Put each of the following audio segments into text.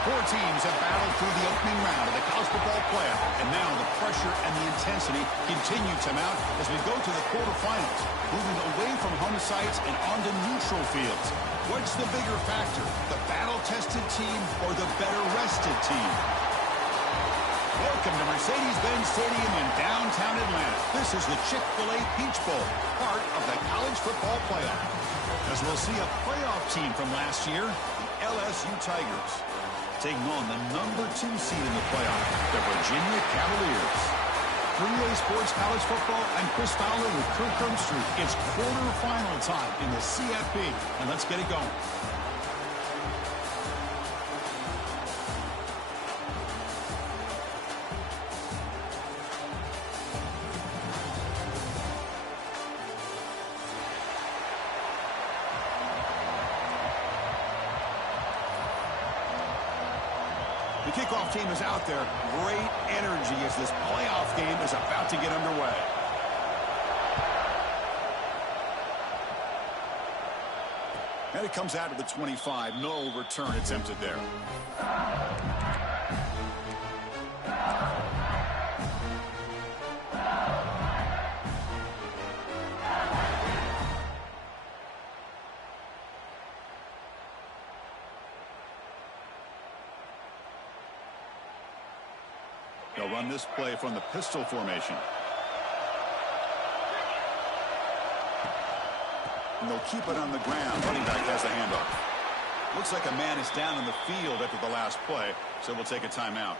Four teams have battled through the opening round of the college football playoff, and now the pressure and the intensity continue to mount as we go to the quarterfinals, moving away from home sites and onto neutral fields. What's the bigger factor, the battle-tested team or the better-rested team? Welcome to Mercedes-Benz Stadium in downtown Atlanta. This is the Chick-fil-A Peach Bowl, part of the college football playoff. As we'll see a playoff team from last year, the LSU Tigers, taking on the number 2 seed in the playoff, the Virginia Cavaliers. 3A Sports College Football, I'm Chris Fowler with Kirk Herbstreit. It's quarterfinal time in the CFP, and let's get it going. The kickoff team is out there. Great energy as this playoff game is about to get underway. And it comes out of the 25. No return attempted there. They'll run this play from the pistol formation. And they'll keep it on the ground. Running back has the handoff. Looks like a man is down in the field after the last play, so we'll take a timeout.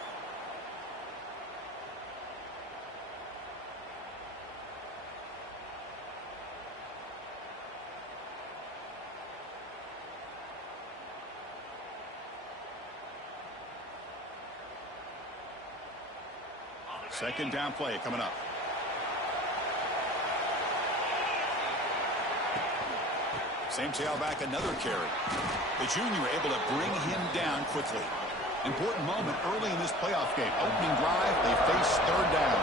Second down play coming up. Same tailback, another carry. The junior able to bring him down quickly. Important moment early in this playoff game. Opening drive, they face third down.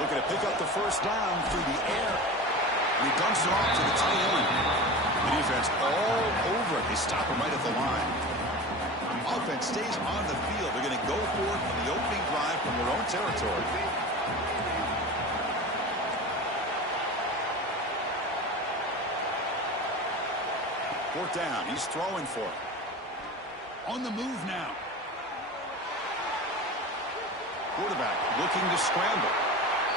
Looking to pick up the first down through the air. And he dumps it off to the tight end. The defense all over it. They stop him right at the line. Offense stays on the field. They're going to go for it on the opening drive from their own territory. Fourth down. He's throwing for it. On the move now. Quarterback looking to scramble.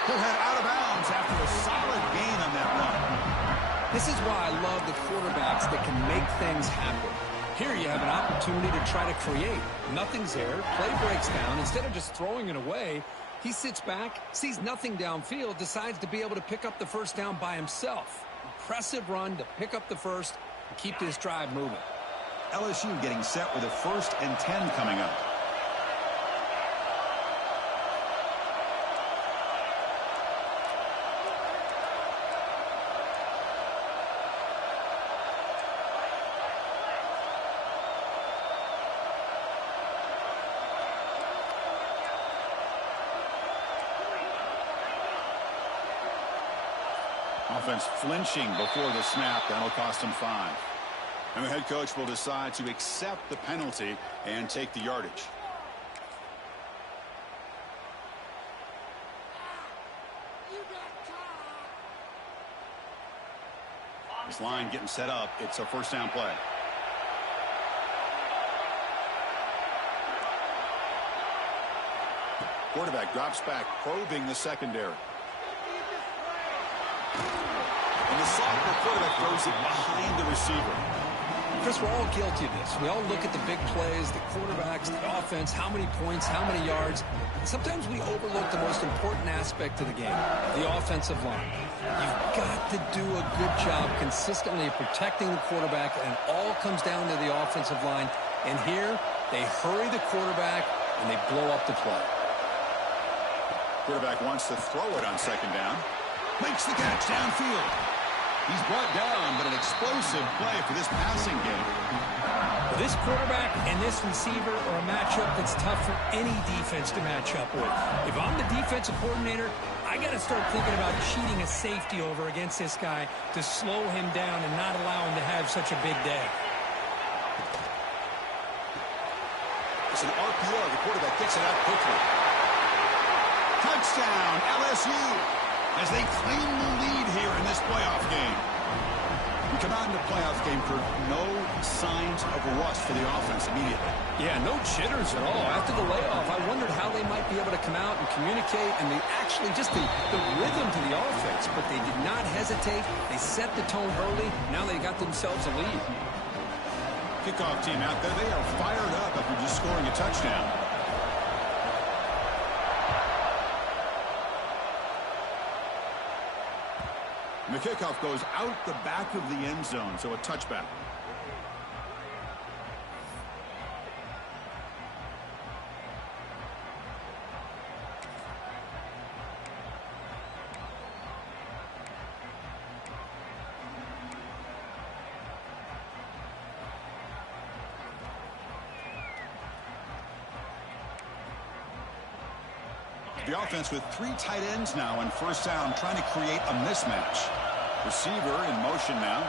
He'll head out of bounds after a solid gain on that run. This is why I love the quarterbacks that can make things happen. Here you have an opportunity to try to create. Nothing's there. Play breaks down. Instead of just throwing it away, he sits back, sees nothing downfield, decides to be able to pick up the first down by himself. Impressive run to pick up the first and keep this drive moving. LSU getting set with a 1st and 10 coming up. Offense flinching before the snap. That'll cost him 5. And the head coach will decide to accept the penalty and take the yardage. This line getting set up. It's a first down play. Quarterback drops back, probing the secondary. And the sophomore quarterback throws it behind the receiver. Chris, we're all guilty of this. We all look at the big plays, the quarterbacks, the offense, how many points, how many yards. And sometimes we overlook the most important aspect of the game, the offensive line. You've got to do a good job consistently protecting the quarterback, and it all comes down to the offensive line. And here, they hurry the quarterback, and they blow up the play. Quarterback wants to throw it on second down. Makes the catch downfield. He's brought down, but an explosive play for this passing game. This quarterback and this receiver are a matchup that's tough for any defense to match up with. If I'm the defensive coordinator, I got to start thinking about cheating a safety over against this guy to slow him down and not allow him to have such a big day. It's an RPO. The quarterback gets it out quickly. Touchdown, LSU, as they claim the lead here in this playoff game. We come out in the playoff game, Kurt, no signs of rust for the offense immediately. Yeah, no jitters at all. After the layoff, I wondered how they might be able to come out and communicate, and they actually just the rhythm to the offense, but they did not hesitate. They set the tone early. Now they got themselves a lead. Kickoff team out there, they are fired up after just scoring a touchdown. And the kickoff goes out the back of the end zone, so a touchback. The offense with 3 tight ends now on first down, trying to create a mismatch. Receiver in motion now.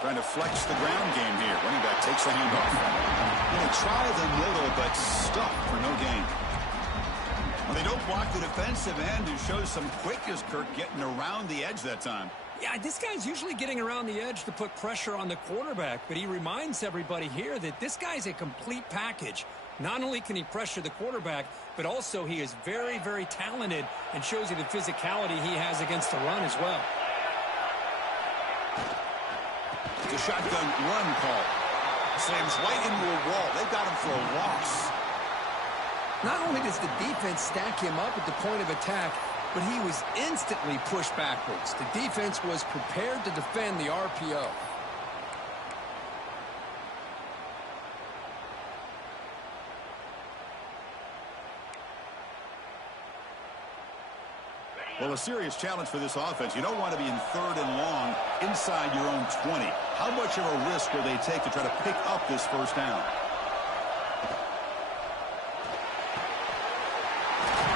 Trying to flex the ground game here. Running back takes the handoff. Going to try the middle, but stuck for no gain. Well, they don't block the defensive end, who shows some quickness, Kirk, getting around the edge that time. Yeah, this guy's usually getting around the edge to put pressure on the quarterback, but he reminds everybody here that this guy's a complete package. Not only can he pressure the quarterback, but also he is very, very talented and shows you the physicality he has against the run as well. It's a shotgun run call. Slams right into a wall. They've got him for a loss. Not only does the defense stack him up at the point of attack, but he was instantly pushed backwards. The defense was prepared to defend the RPO. Well, a serious challenge for this offense. You don't want to be in 3rd and long inside your own 20. How much of a risk will they take to try to pick up this first down?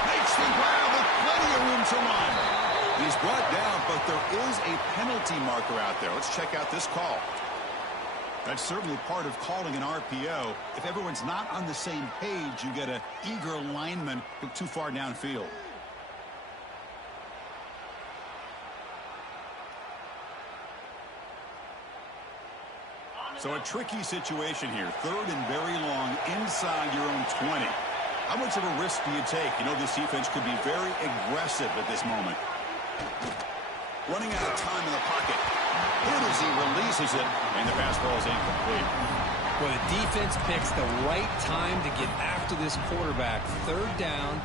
Makes the grab with plenty of room to run. He's brought down, but there is a penalty marker out there. Let's check out this call. That's certainly part of calling an RPO. If everyone's not on the same page, you get an eager lineman look too far downfield. So a tricky situation here. 3rd and very long inside your own 20. How much of a risk do you take? You know, this defense could be very aggressive at this moment. Running out of time in the pocket. Hit as he releases it, and the pass ball is incomplete. Well, the defense picks the right time to get after this quarterback. 3rd down,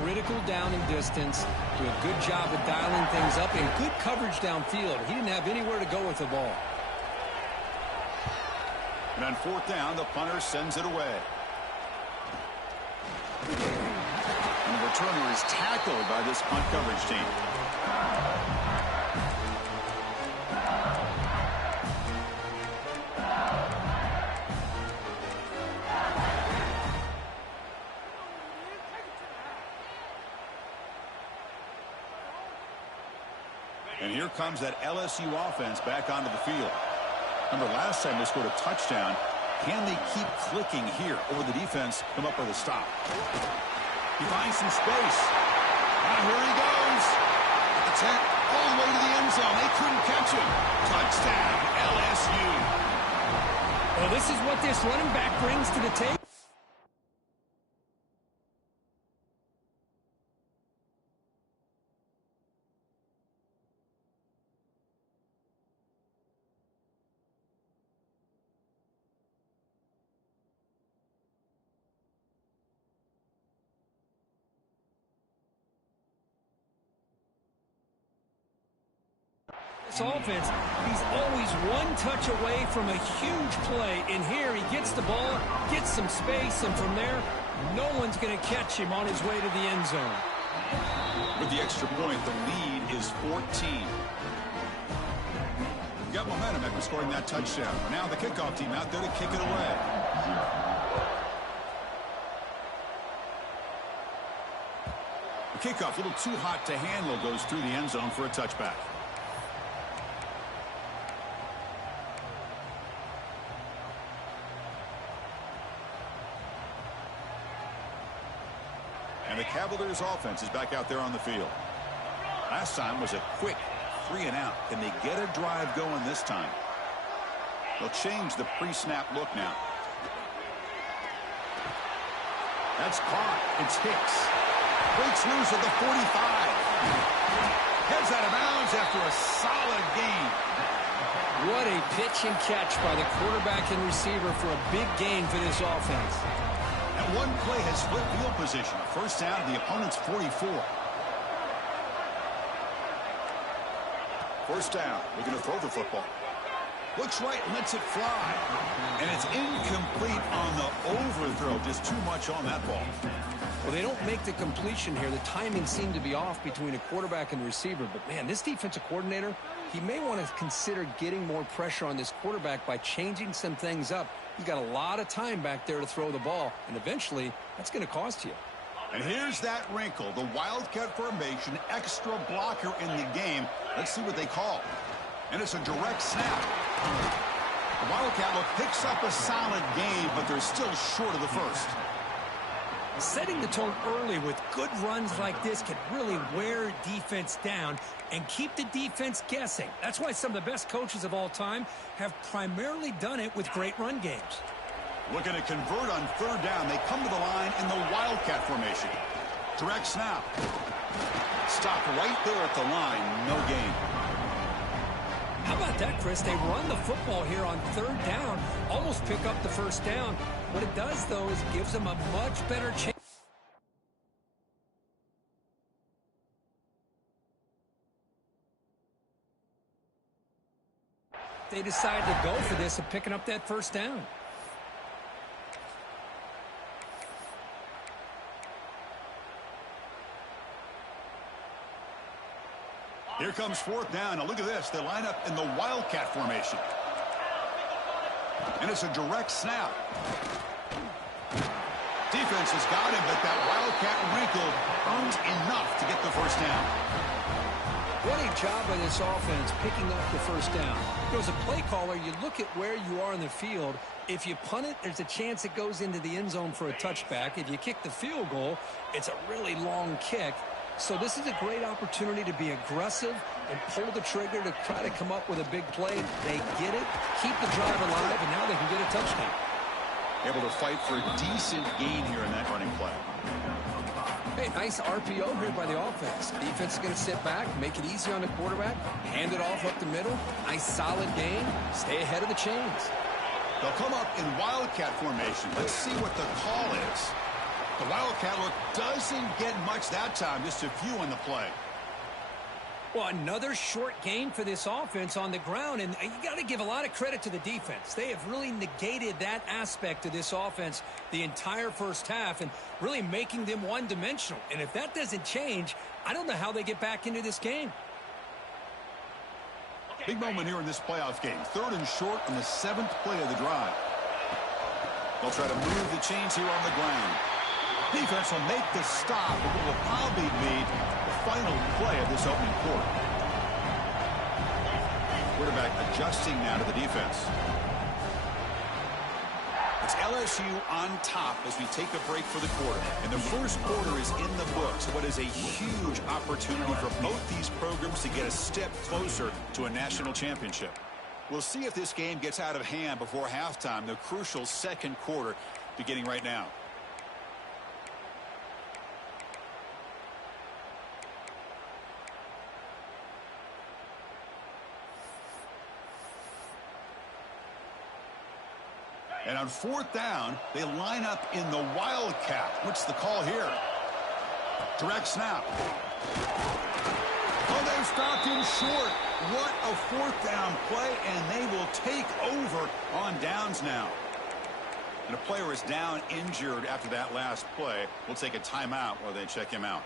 critical down and distance. Do a good job of dialing things up, and good coverage downfield. He didn't have anywhere to go with the ball. And on 4th down, the punter sends it away. And the returner is tackled by this punt coverage team. And here comes that LSU offense back onto the field. Remember, last time they scored a touchdown. Can they keep clicking here, or the defense come up with a stop? He finds some space. Here he goes. At the 10, all the way to the end zone. They couldn't catch him. Touchdown, LSU. Well, this is what this running back brings to the table. this offense, he's always one touch away from a huge play. And here he gets the ball, gets some space, and from there, no one's going to catch him on his way to the end zone. With the extra point, the lead is 14. Got momentum after scoring that touchdown. Now the kickoff team out there to kick it away. The kickoff, a little too hot to handle, goes through the end zone for a touchback. And the Cavaliers offense is back out there on the field. Last time was a quick 3 and out. Can they get a drive going this time? They'll change the pre-snap look now. That's caught. It's Hicks. Breaks loose at the 45. Heads out of bounds after a solid gain. What a pitch and catch by the quarterback and receiver for a big gain for this offense. And one play has split field position. First down to the opponent's 44. First down. We're going to throw the football. Looks right, lets it fly. And it's incomplete on the overthrow. Just too much on that ball. Well, they don't make the completion here. The timing seemed to be off between a quarterback and receiver. But, man, this defensive coordinator, he may want to consider getting more pressure on this quarterback by changing some things up. He's got a lot of time back there to throw the ball. And eventually, that's going to cost you. And here's that wrinkle, the wildcat formation, extra blocker in the game. Let's see what they call. And it's a direct snap. The wildcat look picks up a solid gain, but they're still short of the first. Setting the tone early with good runs like this can really wear defense down and keep the defense guessing. That's why some of the best coaches of all time have primarily done it with great run games. Looking to convert on third down. They come to the line in the wildcat formation. Direct snap. Stopped right there at the line. No gain. How about that, Chris? They run the football here on third down, almost pick up the first down. What it does, though, is gives them a much better chance. They decide to go for this and picking up that first down. Here comes fourth down. Now look at this. They line up in the wildcat formation. And it's a direct snap. Defense has got him, but that wildcat wrinkle earns enough to get the first down. What a job by this offense picking up the first down. As a play caller, you look at where you are in the field. If you punt it, there's a chance it goes into the end zone for a touchback. If you kick the field goal, it's a really long kick. So this is a great opportunity to be aggressive and pull the trigger to try to come up with a big play. They get it, keep the drive alive, and now they can get a touchdown. Able to fight for a decent gain here in that running play. Hey, nice RPO here by the offense. Defense is going to sit back, make it easy on the quarterback, hand it off up the middle. Nice solid gain. Stay ahead of the chains. They'll come up in wildcat formation. Let's see what the call is. The wildcat look doesn't get much that time, just a few on the play. Well, another short gain for this offense on the ground, and you got to give a lot of credit to the defense. They have really negated that aspect of this offense the entire first half and really making them one-dimensional. And if that doesn't change, I don't know how they get back into this game. Big moment here in this playoff game. Third and short in the 7th play of the drive. They'll try to move the chains here on the ground. Defense will make the stop, but it will probably be the final play of this opening quarter. Quarterback adjusting now to the defense. It's LSU on top as we take a break for the quarter. And the first quarter is in the books. What is a huge opportunity for both these programs to get a step closer to a national championship. We'll see if this game gets out of hand before halftime, the crucial second quarter beginning right now. And on fourth down, they line up in the wildcat. What's the call here? Direct snap. Oh, they've stopped him short. What a fourth down play, and they will take over on downs now. And a player is down injured after that last play. We'll take a timeout while they check him out.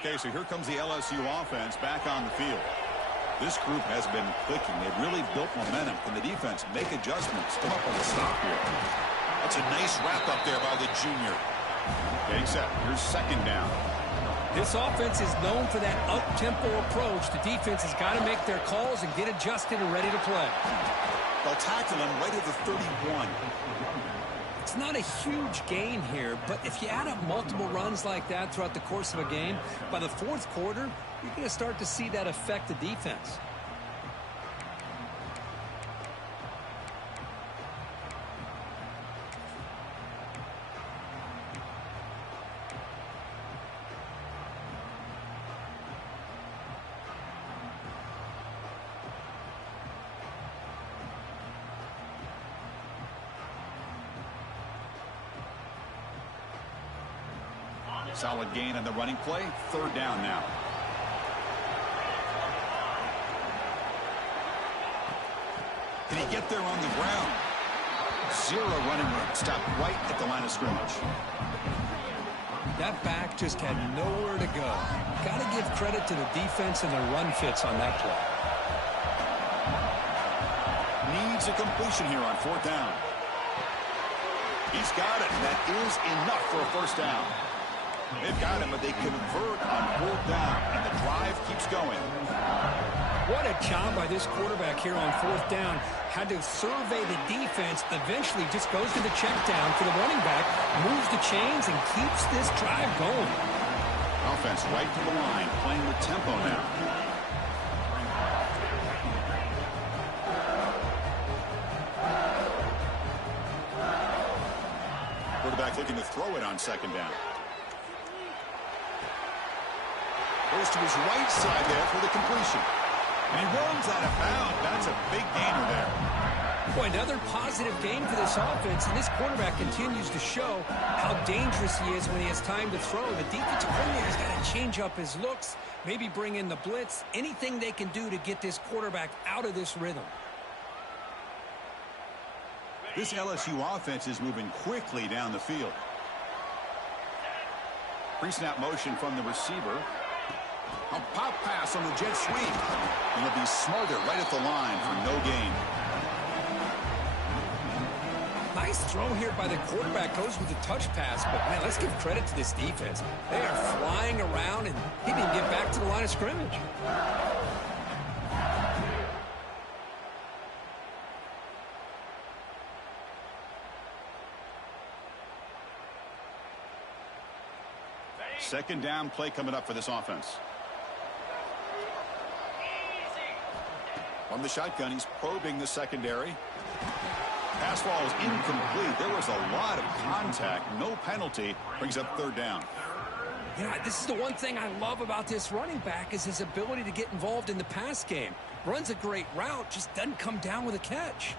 Okay, so here comes the LSU offense back on the field. This group has been clicking. They've really built momentum. Can the defense make adjustments? Come up with a stop here. That's a nice wrap up there by the junior. Getting set. Here's second down. This offense is known for that up-tempo approach. The defense has got to make their calls and get adjusted and ready to play. They'll tackle him right at the 31. It's not a huge gain here, but if you add up multiple runs like that throughout the course of a game, by the fourth quarter, you're going to start to see that affect the defense. Solid gain on the running play. Third down now. Can he get there on the ground? Zero running room. Stopped right at the line of scrimmage. That back just had nowhere to go. Got to give credit to the defense and the run fits on that play. Needs a completion here on fourth down. He's got it. That is enough for a first down. They've got him, but they convert on fourth down, and the drive keeps going. What a job by this quarterback here on fourth down. Had to survey the defense, eventually just goes to the check down for the running back, moves the chains, and keeps this drive going. Offense right to the line, playing with tempo now. Quarterback looking to throw it on second down. Goes to his right side there for the completion. And he runs out of bounds. That's a big gainer there. Boy, another positive game for this offense, and this quarterback continues to show how dangerous he is when he has time to throw. The defensive coordinator's got to change up his looks, maybe bring in the blitz, anything they can do to get this quarterback out of this rhythm. This LSU offense is moving quickly down the field. Pre-snap motion from the receiver. A pop pass on the jet sweep. And he'll be smothered right at the line for no gain. Nice throw here by the quarterback. Goes with the touch pass. But, man, let's give credit to this defense. They are flying around, and he didn't get back to the line of scrimmage. Second down play coming up for this offense. From the shotgun, he's probing the secondary. Pass ball is incomplete. There was a lot of contact. No penalty. Brings up third down. You know, this is the one thing I love about this running back is his ability to get involved in the pass game. Runs a great route, just doesn't come down with a catch.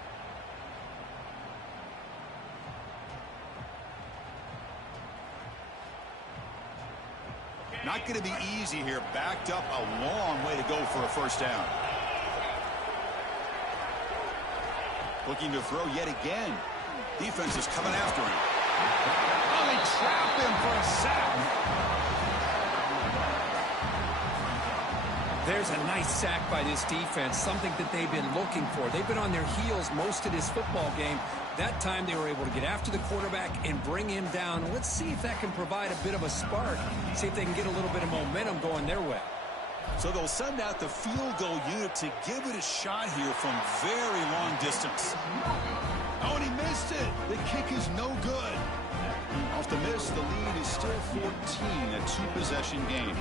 Not going to be easy here. Backed up a long way to go for a first down. Looking to throw yet again. Defense is coming after him. Oh, they trapped him for a sack. There's a nice sack by this defense, something that they've been looking for. They've been on their heels most of this football game. That time they were able to get after the quarterback and bring him down. Let's see if that can provide a bit of a spark. See if they can get a little bit of momentum going their way. So they'll send out the field goal unit to give it a shot here from very long distance. Oh, and he missed it. The kick is no good. Off the miss, the lead is still 14, a two-possession game.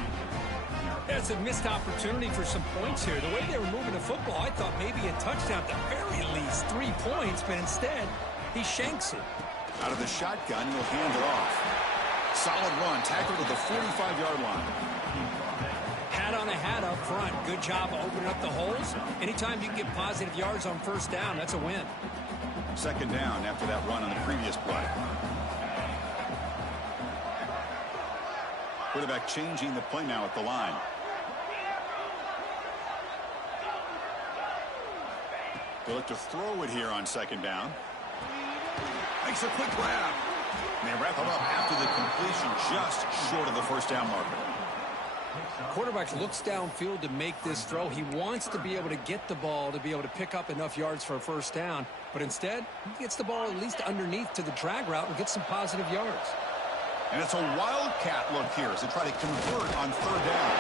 That's a missed opportunity for some points here. The way they were moving the football, I thought maybe a touchdown, at the very least 3 points, but instead, he shanks it. Out of the shotgun, he'll hand it off. Solid run, tackled at the 45-yard line. Hat on a hat up front. Good job of opening up the holes. Anytime you can get positive yards on first down, that's a win. Second down after that run on the previous play. Quarterback changing the play now at the line. They'll look to throw it here on second down. Makes a quick grab. And they wrap it up after the completion, just short of the first down marker. Quarterback looks downfield to make this throw. He wants to be able to get the ball to be able to pick up enough yards for a first down. But instead, he gets the ball at least underneath to the drag route and gets some positive yards. And it's a wildcat look here as they try to convert on third down.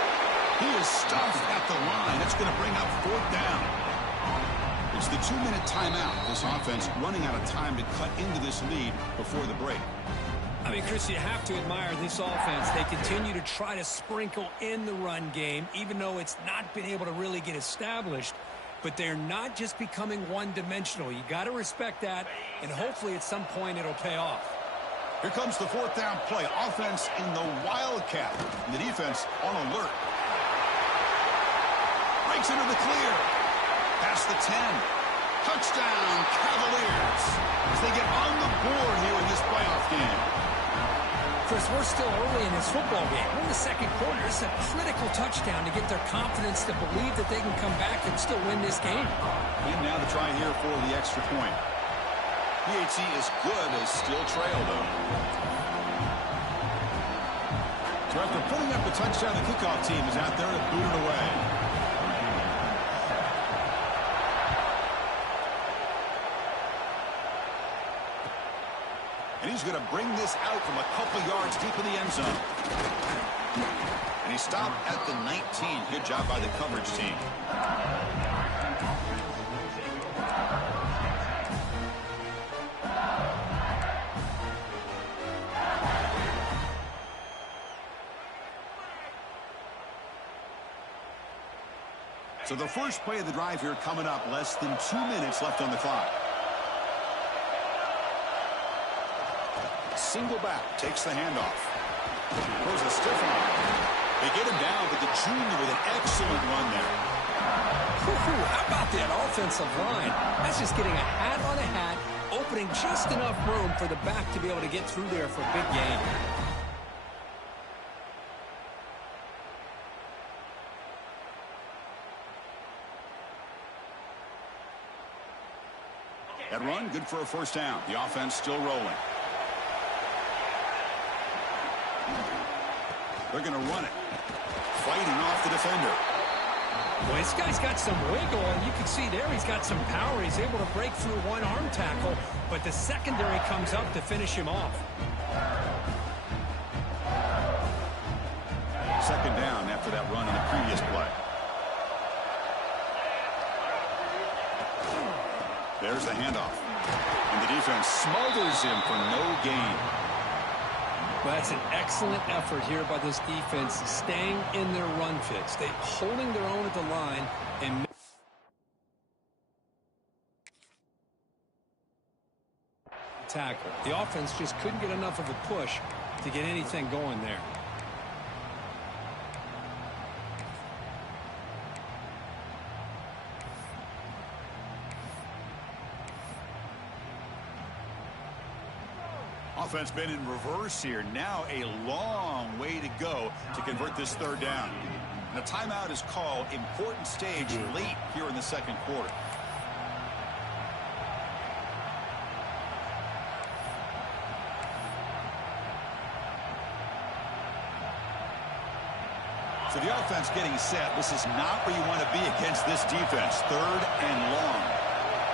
He is stuffed at the line. It's going to bring up fourth down. It's the 2-minute timeout. This offense running out of time to cut into this lead before the break. I mean, Chris, you have to admire this offense. They continue to try to sprinkle in the run game, even though it's not been able to really get established. But they're not just becoming one-dimensional. You got to respect that, and hopefully at some point it'll pay off. Here comes the fourth down play. Offense in the wildcat. And the defense on alert. Breaks into the clear. Past the 10. Touchdown, Cavaliers. As they get on the board here in this playoff game. Chris, we're still early in this football game. We're in the second quarter. It's a critical touchdown to get their confidence to believe that they can come back and still win this game. And now the try here for the extra point. PHC is good. They still trail, though. So after putting up the touchdown, the kickoff team is out there to boot it away. And he's going to bring this out from a couple yards deep in the end zone. And he stopped at the 19. Good job by the coverage team. So the first play of the drive here coming up, less than 2 minutes left on the clock. Single back, takes the handoff. Throws a stiff arm. They get him down, but the junior with an excellent run there. How about that offensive line? That's just getting a hat on a hat, opening just enough room for the back to be able to get through there for a big gain. That run, good for a first down. The offense still rolling. They're going to run it. Fighting off the defender. Well, this guy's got some wiggle, and you can see there he's got some power. He's able to break through one arm tackle, but the secondary comes up to finish him off. Second down after that run on the previous play. There's the handoff. And the defense smothers him for no gain. Well, that's an excellent effort here by this defense, staying in their run fits. They're holding their own at the line and tackle. The offense just couldn't get enough of a push to get anything going there. Offense been in reverse here. Now a long way to go to convert this third down. And a timeout is called. Important stage late here in the second quarter. So the offense getting set. This is not where you want to be against this defense. Third and long.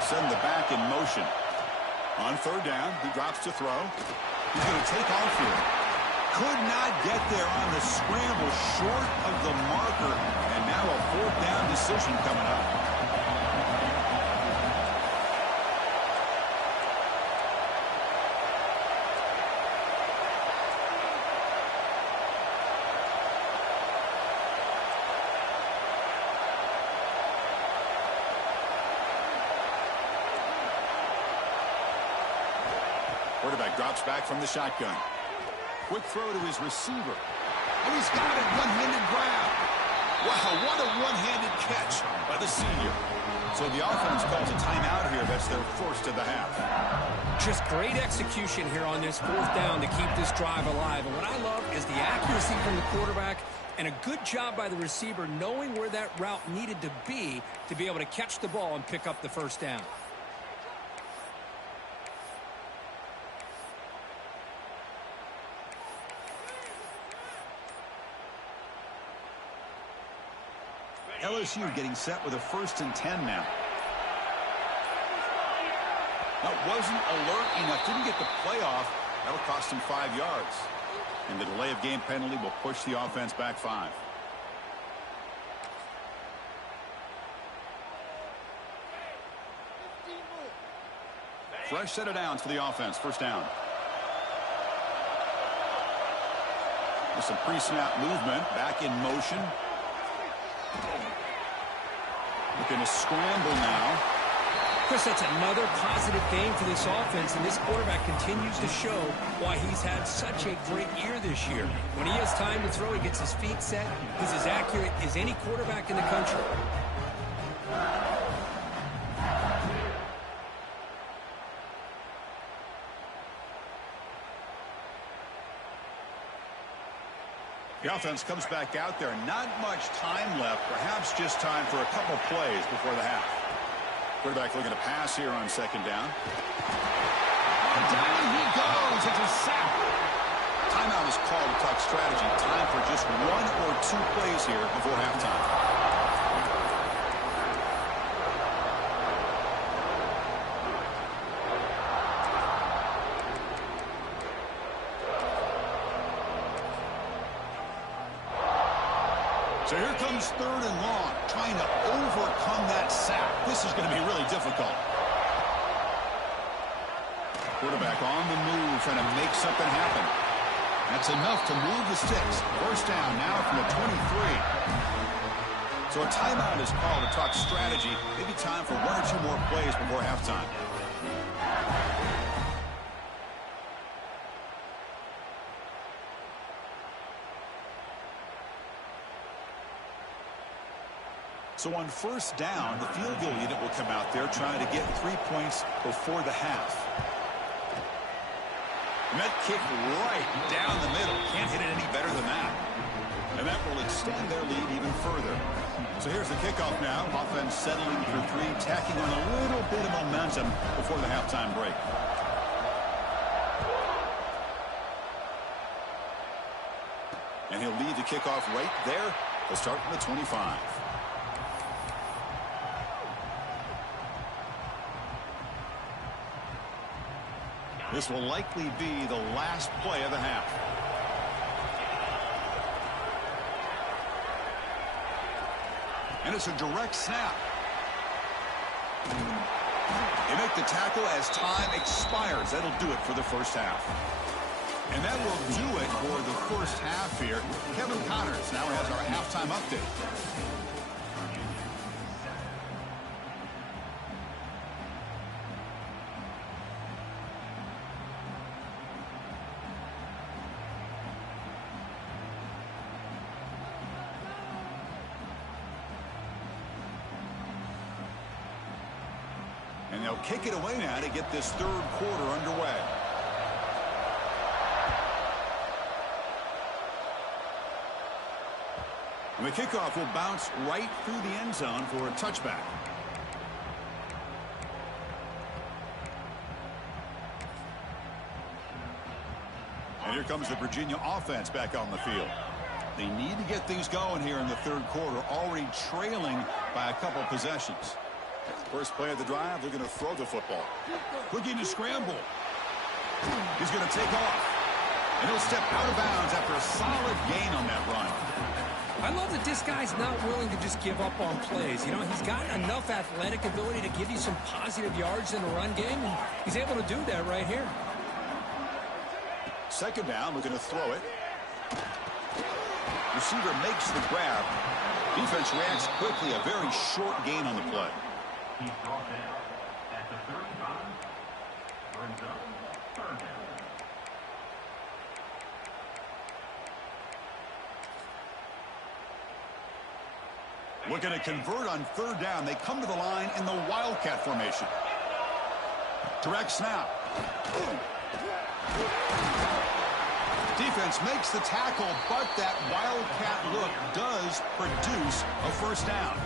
Send the back in motion. On third down, he drops to throw. He's going to take off here. Could not get there on the scramble, short of the marker. And now a fourth down decision coming up. Quarterback drops back from the shotgun. Quick throw to his receiver. Oh, he's got it. One-handed grab. Wow, what a one-handed catch by the senior. So the offense calls a timeout here. That's their first of the half. Just great execution here on this fourth down to keep this drive alive. And what I love is the accuracy from the quarterback and a good job by the receiver knowing where that route needed to be able to catch the ball and pick up the first down. LSU getting set with a 1st and 10 now. That wasn't alert enough. Didn't get the play off. That'll cost him 5 yards. And the delay of game penalty will push the offense back 5. Fresh set of downs for the offense. First down. With some pre-snap movement. Back in motion. Looking to scramble now. Chris, that's another positive game for this offense, and this quarterback continues to show why he's had such a great year this year. When he has time to throw, he gets his feet set. He's as accurate as any quarterback in the country. The offense comes back out there. Not much time left. Perhaps just time for a couple plays before the half. Quarterback looking to pass here on 2nd down. And down he goes. It's a sack. Timeout is called to talk strategy. Time for just 1 or 2 plays here before halftime. So here comes 3rd and long, trying to overcome that sack. This is going to be really difficult. Quarterback on the move, trying to make something happen. That's enough to move the sticks. First down now from the 23. So a timeout is called to talk strategy. Maybe time for 1 or 2 more plays before halftime. So on first down, the field goal unit will come out there trying to get 3 points before the half. And that kick right down the middle. Can't hit it any better than that. And that will extend their lead even further. So here's the kickoff now. Offense settling for 3, tacking on a little bit of momentum before the halftime break. And he'll lead the kickoff right there. He'll start from the 25. This will likely be the last play of the half. And it's a direct snap. They make the tackle as time expires. That'll do it for the first half. And that will do it for the first half here. Kevin Connors now has our halftime update. And they'll kick it away now to get this 3rd quarter underway. And the kickoff will bounce right through the end zone for a touchback. And here comes the Virginia offense back on the field. They need to get things going here in the 3rd quarter, already trailing by a couple possessions. First play of the drive, they're going to throw the football. Looking to scramble. He's going to take off. And he'll step out of bounds after a solid gain on that run. I love that this guy's not willing to just give up on plays. You know, he's got enough athletic ability to give you some positive yards in the run game, and he's able to do that right here. 2nd down, looking to throw it. Receiver makes the grab. Defense reacts quickly. A very short gain on the play. He's brought down at the 35. Brings up 3rd down. Looking to convert on third down. They come to the line in the wildcat formation. Direct snap. Defense makes the tackle, but that wildcat look does produce a first down.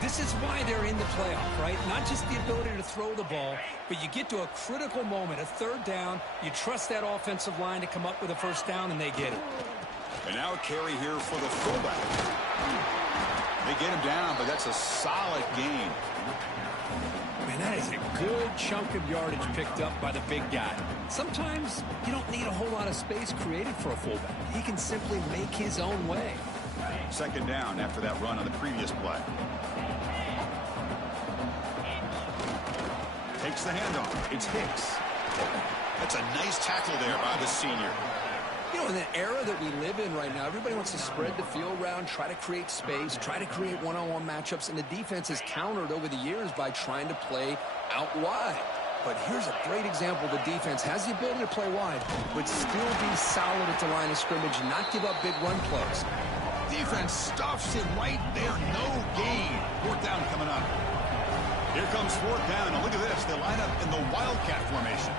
This is why they're in the playoff, right? Not just the ability to throw the ball, but you get to a critical moment, a third down. You trust that offensive line to come up with a first down, and they get it. And now a carry here for the fullback. They get him down, but that's a solid gain. Man, that is a good chunk of yardage picked up by the big guy. Sometimes you don't need a whole lot of space created for a fullback. He can simply make his own way. Second down after that run on the previous play. Takes the handoff. It's Hicks. That's a nice tackle there by the senior. You know, in the era that we live in right now, everybody wants to spread the field around, try to create space, try to create one-on-one matchups, and the defense has countered over the years by trying to play out wide. But here's a great example. The defense has the ability to play wide, but still be solid at the line of scrimmage and not give up big run plays. Defense stuffs it right there. No gain. Fourth down coming up. Here comes fourth down. And look at this. They line up in the wildcat formation.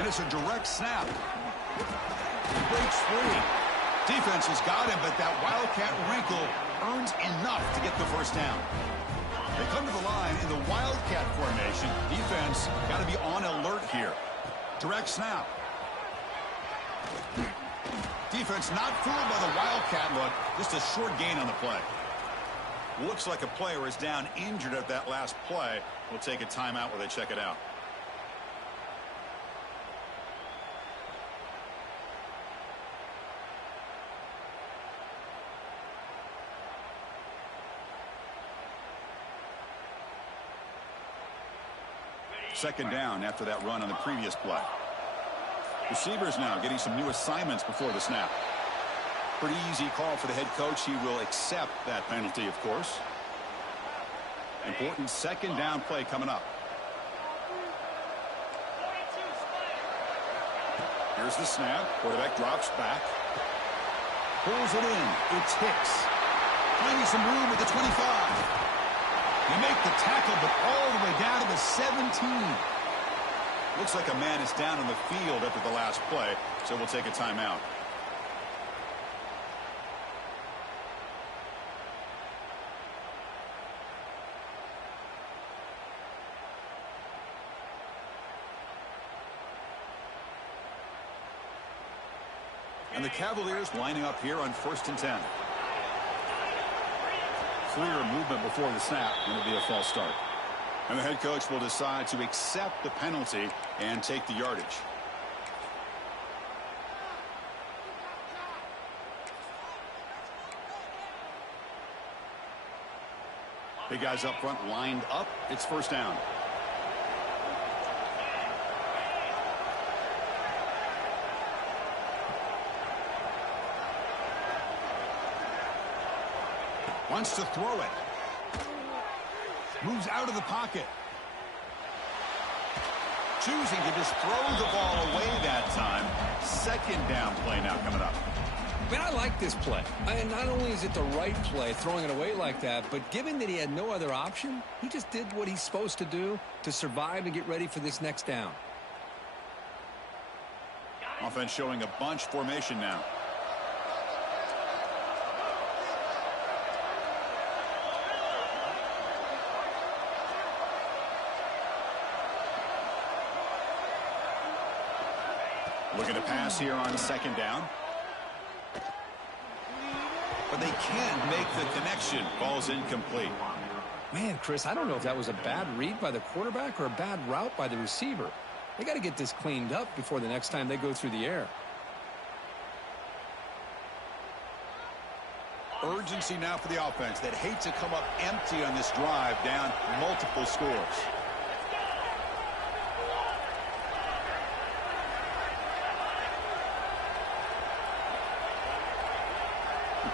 And it's a direct snap. He breaks free. Defense has got him, but that wildcat wrinkle earns enough to get the first down. They come to the line in the wildcat formation. Defense got to be on alert here. Direct snap. Defense not fooled by the wildcat look. Just a short gain on the play. Looks like a player is down injured at that last play. We'll take a timeout while they check it out. Second down after that run on the previous play. Receivers now getting some new assignments before the snap. Pretty easy call for the head coach. He will accept that penalty, of course. Important second down play coming up. Here's the snap. Quarterback drops back. Pulls it in. It's Hicks. Finding some room at the 25. You make the tackle, but all the way down to the 17. Looks like a man is down on the field after the last play, so we'll take a timeout. And the Cavaliers lining up here on 1st and 10. Clear movement before the snap, and it'll be a false start. And the head coach will decide to accept the penalty and take the yardage. Big guys up front lined up. It's first down. Wants to throw it. Moves out of the pocket. Choosing to just throw the ball away that time. Second down play now coming up. Man, I like this play. And not only is it the right play, throwing it away like that, but given that he had no other option, he just did what he's supposed to do to survive and get ready for this next down. Offense showing a bunch formation now. Looking to pass here on second down. But they can't make the connection. Ball's incomplete. Man, Chris, I don't know if that was a bad read by the quarterback or a bad route by the receiver. They got to get this cleaned up before the next time they go through the air. Urgency now for the offense that hate to come up empty on this drive, down multiple scores.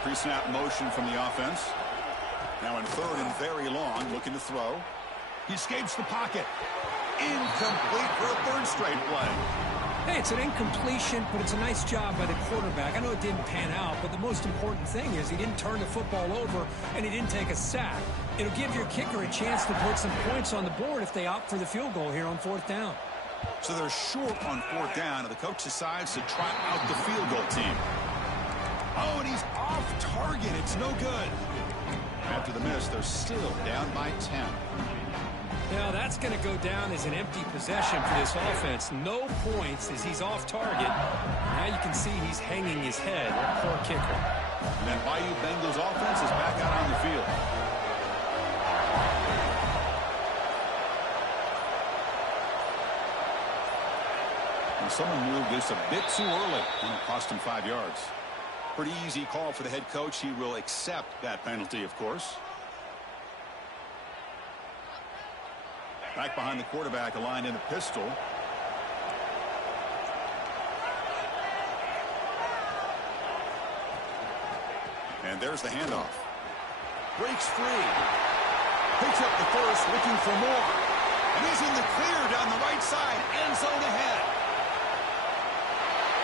Pre-snap motion from the offense. Now in third and very long, looking to throw. He escapes the pocket. Incomplete for a third straight play. Hey, it's an incompletion, but it's a nice job by the quarterback. I know it didn't pan out, but the most important thing is he didn't turn the football over and he didn't take a sack. It'll give your kicker a chance to put some points on the board if they opt for the field goal here on 4th down. So they're short on 4th down, and the coach decides to try out the field goal team. Oh, and he's off target. It's no good. After the miss, they're still down by 10. Now, that's going to go down as an empty possession for this offense. No points as he's off target. Now you can see he's hanging his head. Poor kicker. And that Bayou Bengals offense is back out on the field. And someone moved this a bit too early, and it cost him 5 yards. Pretty easy call for the head coach. He will accept that penalty, of course. Back behind the quarterback, aligned in a pistol. And there's the handoff. Breaks free. Picks up the first, looking for more. And he's in the clear down the right side. End zone ahead.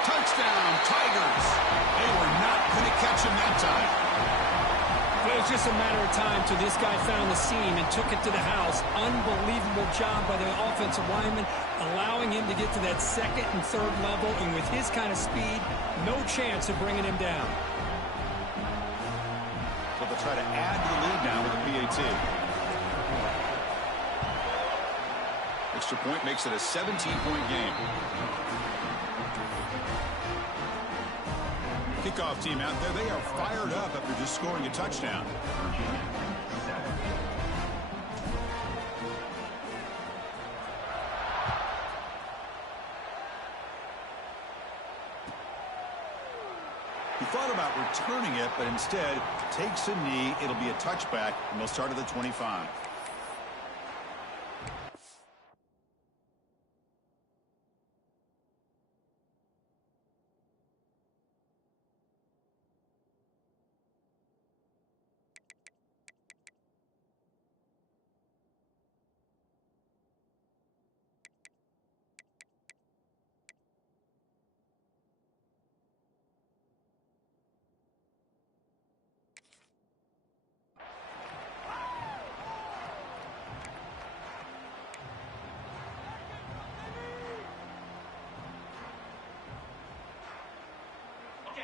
Touchdown, Tigers. They were not going to catch him that time. It was just a matter of time till this guy found the seam and took it to the house. Unbelievable job by the offensive lineman, allowing him to get to that 2nd and 3rd level, and with his kind of speed, no chance of bringing him down. So they'll try to add to the lead now with a PAT. Extra point makes it a 17-point game. Kickoff team out there, they are fired up after just scoring a touchdown. He thought about returning it, but instead takes a knee. It'll be a touchback, and they'll start at the 25.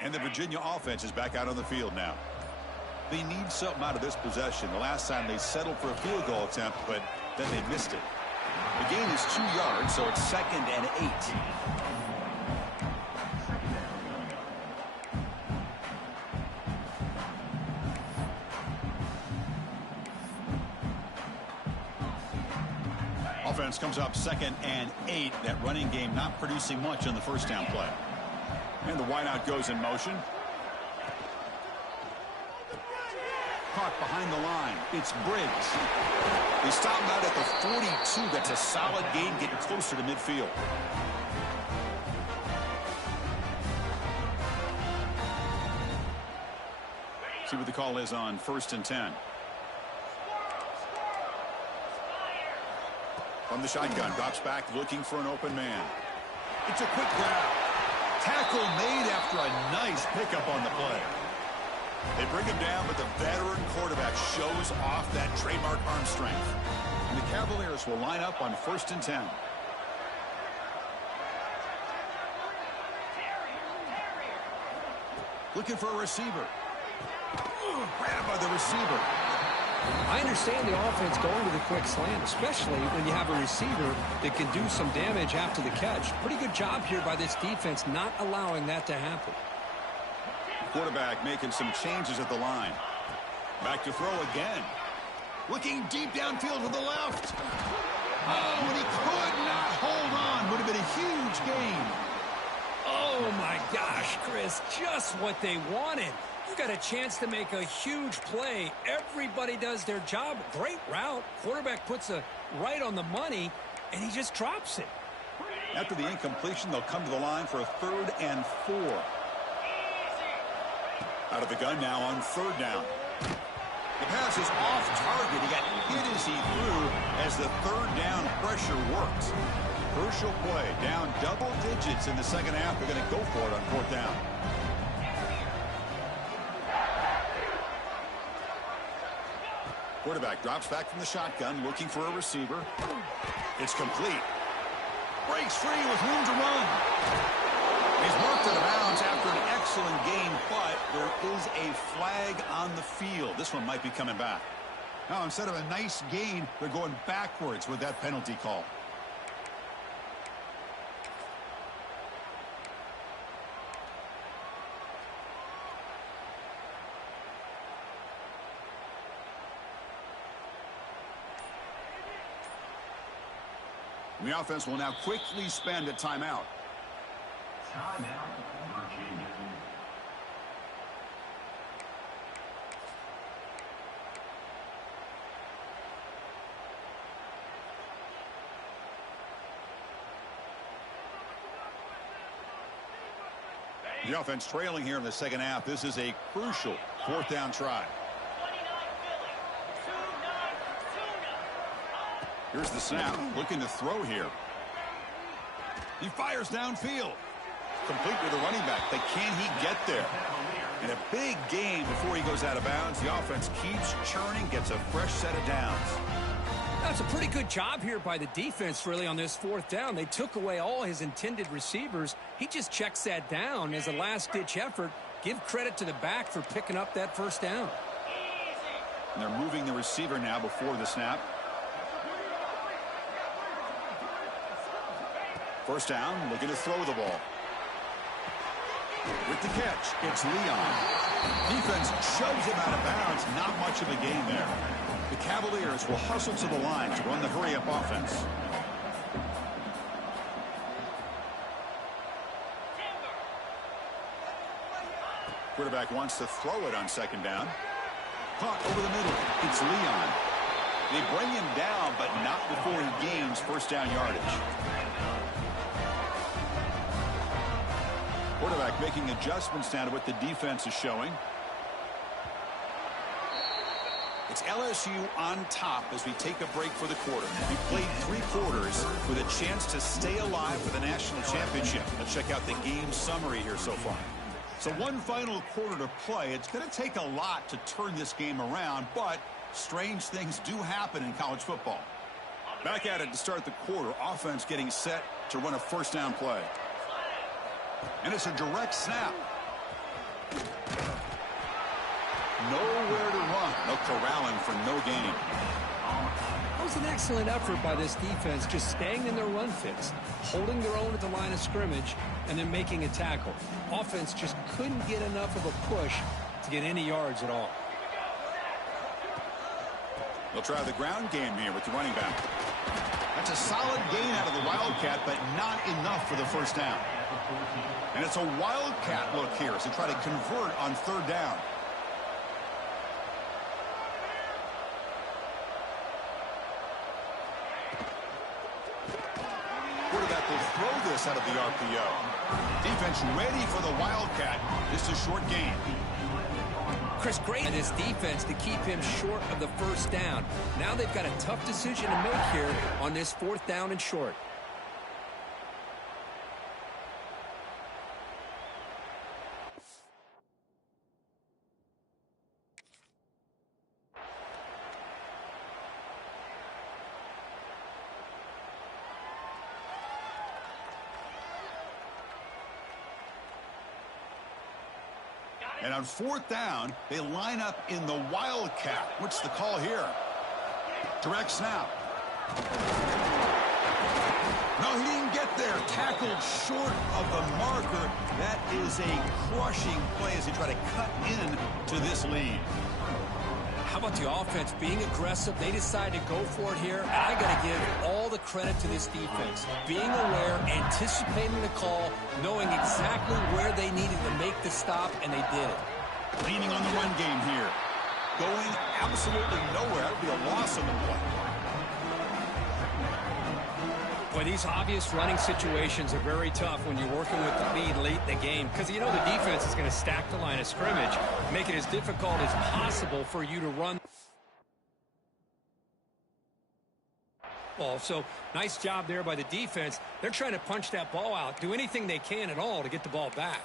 And the Virginia offense is back out on the field now. They need something out of this possession. The last time they settled for a field goal attempt, but then they missed it. The gain is 2 yards, so it's 2nd and 8. Offense comes up 2nd and 8. That running game not producing much on the first down play. And the wideout goes in motion. Caught behind the line. It's Briggs. They stop him out at the 42. That's a solid gain, getting closer to midfield. See what the call is on 1st and 10. From the shotgun, drops back looking for an open man. It's a quick grab. Tackle made after a nice pickup on the play. They bring him down, but the veteran quarterback shows off that trademark arm strength. And the Cavaliers will line up on 1st and 10. Looking for a receiver. Grabbed by the receiver. I understand the offense going to the quick slant, especially when you have a receiver that can do some damage after the catch. Pretty good job here by this defense not allowing that to happen. Quarterback making some changes at the line. Back to throw again. Looking deep downfield to the left. Oh, and he could not hold on. Would have been a huge gain. Oh, my gosh, Chris, just what they wanted. You got a chance to make a huge play. Everybody does their job. Great route. Quarterback puts it right on the money, and he just drops it. After the incompletion, they'll come to the line for a 3rd and 4. Out of the gun now on 3rd down. The pass is off target. He got hit as he threw as the 3rd down pressure worked. Crucial play. Down double digits in the second half. They're going to go for it on fourth down. Quarterback drops back from the shotgun, looking for a receiver. It's complete. Breaks free with room to run. He's marked out of bounds after an excellent gain, but there is a flag on the field. This one might be coming back. Now, instead of a nice gain, they're going backwards with that penalty call. The offense will now quickly spend a timeout. Timeout, Virginia. The offense trailing here in the second half. This is a crucial fourth down try. Here's the snap, looking to throw here. He fires downfield. Complete with the running back, but can he get there? And a big gain before he goes out of bounds. The offense keeps churning, gets a fresh set of downs. That's a pretty good job here by the defense, really, on this fourth down. They took away all his intended receivers. He just checks that down as a last-ditch effort. Give credit to the back for picking up that first down. And they're moving the receiver now before the snap. First down, looking to throw the ball. With the catch, it's Leon. Defense shoves him out of bounds. Not much of a gain there. The Cavaliers will hustle to the line to run the hurry-up offense. Quarterback wants to throw it on second down. Caught over the middle. It's Leon. They bring him down, but not before he gains first down yardage. Quarterback making adjustments down to what the defense is showing. It's LSU on top as we take a break for the quarter. We played 3 quarters with a chance to stay alive for the national championship. Let's check out the game summary here so far. So one final quarter to play. It's going to take a lot to turn this game around, but strange things do happen in college football. Back at it to start the quarter. Offense getting set to run a first down play. And it's a direct snap. Nowhere to run. No corralling for no gain. That was an excellent effort by this defense, just staying in their run fits, holding their own at the line of scrimmage, and then making a tackle. Offense just couldn't get enough of a push to get any yards at all. They'll try the ground game here with the running back. That's a solid gain out of the Wildcat, but not enough for the first down. And it's a Wildcat look here as they try to convert on third down. Quarterback will throw this out of the RPO. Defense ready for the Wildcat. Just a short gain. Chris, great in his defense to keep him short of the first down. Now they've got a tough decision to make here on this fourth down and short. And on fourth down, they line up in the Wildcat. What's the call here? Direct snap. No, he didn't get there. Tackled short of the marker. That is a crushing play as they try to cut in to this lead. How about the offense being aggressive? They decide to go for it here. And I got to give all the credit to this defense. Being aware, anticipating the call, knowing exactly where they needed to make the stop, and they did it. Leaning on the run game here. Going absolutely nowhere. That would be a loss on the play. Boy, these obvious running situations are very tough when you're working with the lead late in the game because you know the defense is going to stack the line of scrimmage, make it as difficult as possible for you to run. football. So nice job there by the defense. They're trying to punch that ball out, do anything they can at all to get the ball back.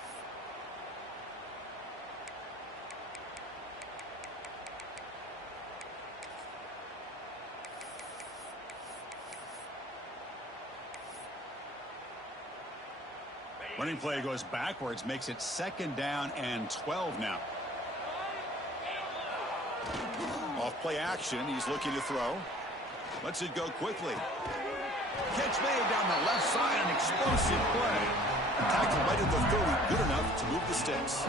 Running play goes backwards, makes it 2nd down and 12 now. Off play action, he's looking to throw. Lets it go quickly. Catch made down the left side, an explosive play. Tackle right at the 30, good enough to move the sticks.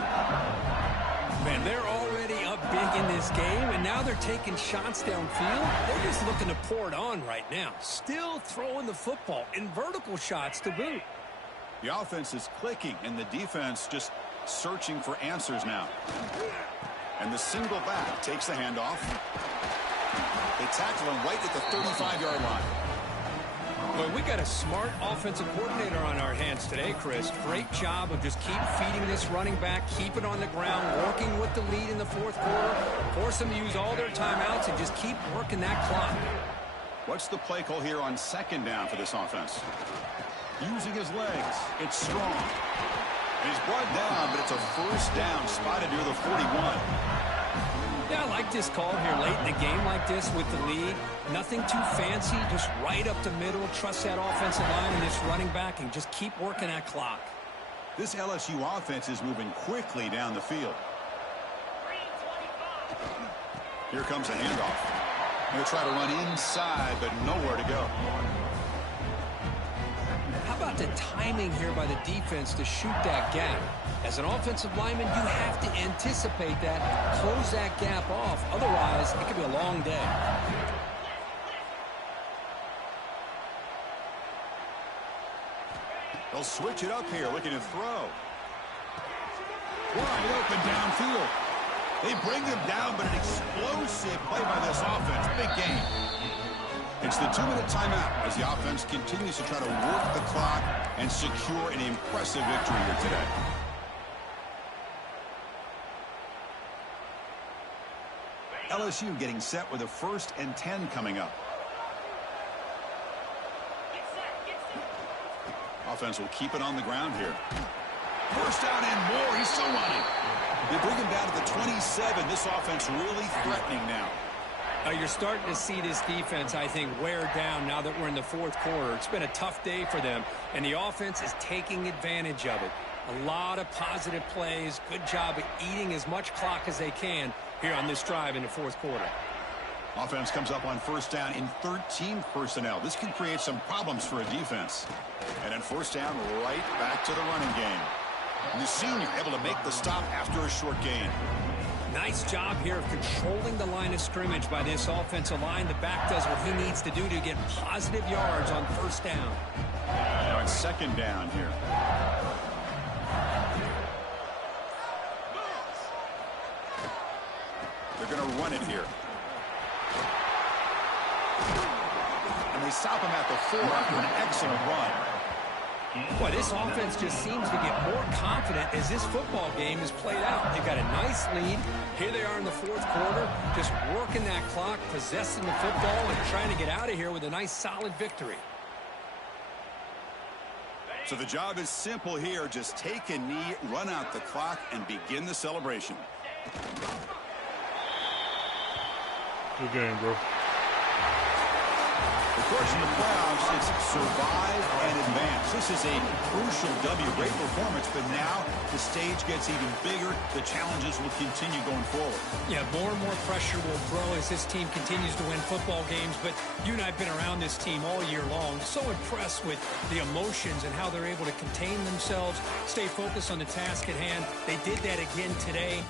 Man, they're already up big in this game, and now they're taking shots downfield. They're just looking to pour it on right now. Still throwing the football, and vertical shots to boot. The offense is clicking, and the defense just searching for answers now. And the single back takes the handoff. They tackle him right at the 35-yard line. Well, we got a smart offensive coordinator on our hands today, Chris. Great job of just keep feeding this running back, keep it on the ground, working with the lead in the 4th quarter, force them to use all their timeouts, and just keep working that clock. What's the play call here on 2nd down for this offense? Using his legs. It's strong. And he's brought down, but it's a 1st down spotted near the 41. Yeah, I like this call here late in the game like this with the lead. Nothing too fancy, just right up the middle. Trust that offensive line and this running back and just keep working that clock. This LSU offense is moving quickly down the field. Here comes a handoff. He'll try to run inside, but nowhere to go. How about the timing here by the defense to shoot that gap? As an offensive lineman, you have to anticipate that, close that gap off. Otherwise, it could be a long day. They'll switch it up here, looking to throw. Wide open downfield. They bring him down, but an explosive play by this offense. Big game. It's the 2-minute timeout as the offense continues to try to work the clock and secure an impressive victory here today. LSU getting set with a 1st and 10 coming up. Offense will keep it on the ground here. 1st down and more. He's still running. They bring him down to the 27. This offense really threatening now. You're starting to see this defense, I think, wear down now that we're in the 4th quarter. It's been a tough day for them, and the offense is taking advantage of it. A lot of positive plays. Good job of eating as much clock as they can here on this drive in the 4th quarter. Offense comes up on 1st down in 13 personnel. This can create some problems for a defense. And then 1st down, right back to the running game. And the senior able to make the stop after a short gain. Nice job here of controlling the line of scrimmage by this offensive line. The back does what he needs to do to get positive yards on 1st down. Now it's 2nd down here. They're going to run it here. And they stop him at the 4 after an excellent run. Boy, this offense just seems to get more confident as this football game is played out. They've got a nice lead. Here they are in the 4th quarter, just working that clock, possessing the football, and trying to get out of here with a nice, solid victory. So the job is simple here. Just take a knee, run out the clock, and begin the celebration. Good game, bro. Of course, in the playoffs, it's survive and advance. This is a crucial W. Great performance, but now the stage gets even bigger. The challenges will continue going forward. Yeah, more and more pressure will grow as this team continues to win football games. But you and I have been around this team all year long. So impressed with the emotions and how they're able to contain themselves, stay focused on the task at hand. They did that again today.